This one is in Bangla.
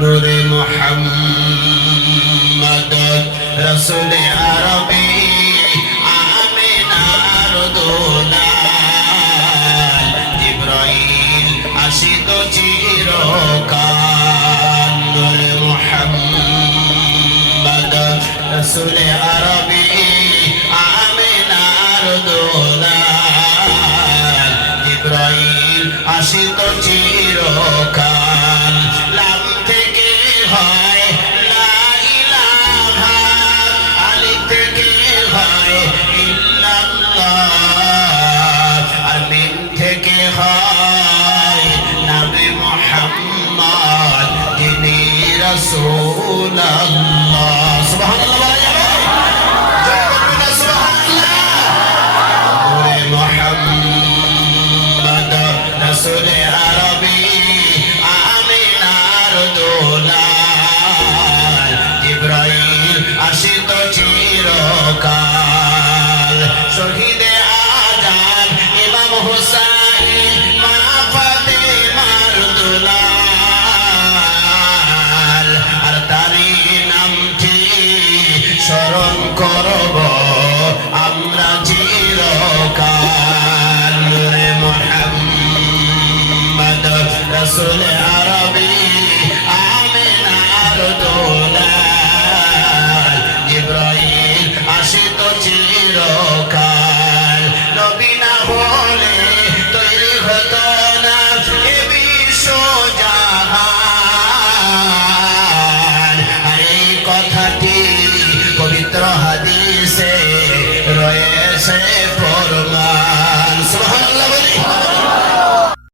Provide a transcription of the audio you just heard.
নূরে মুহাম্মদ রসুল আরবি আমিনার দোলাল জিবরাইল আসিত চিরকাল নূরে মুহাম্মদ রসুল আরবি আমিনার দোলাল জিবরাইল আসিত চিরকাল লাম থেকে হয় লা ইলাহা আলিফ থেকে হয় ইল্লাল্লাহ আর মিম থেকে হয় নবী মুহাম্মদ যিনি রাসূলুল্লাহ সুবহানাল্লাহ বলা যাবে মুহাম্মদ রাসূল আরবি আমিনার দোলাল জিবরাইল আসিত চিরকাল শহীদে আজম ইমাম হুসাইন মা ফাতেমার দোলাল আর তারি নামটি স্মরণ করব আমরা চিরকাল নূরে মুহাম্মদ রাসূল আরবি আমিনার দোলাল জিবরাইল আসিত চিরকাল নবী না হলে তৈরি হতো না এ বিশ্ব জাহান আর এই কথাটি পবিত্র হাদিসে রয়েছে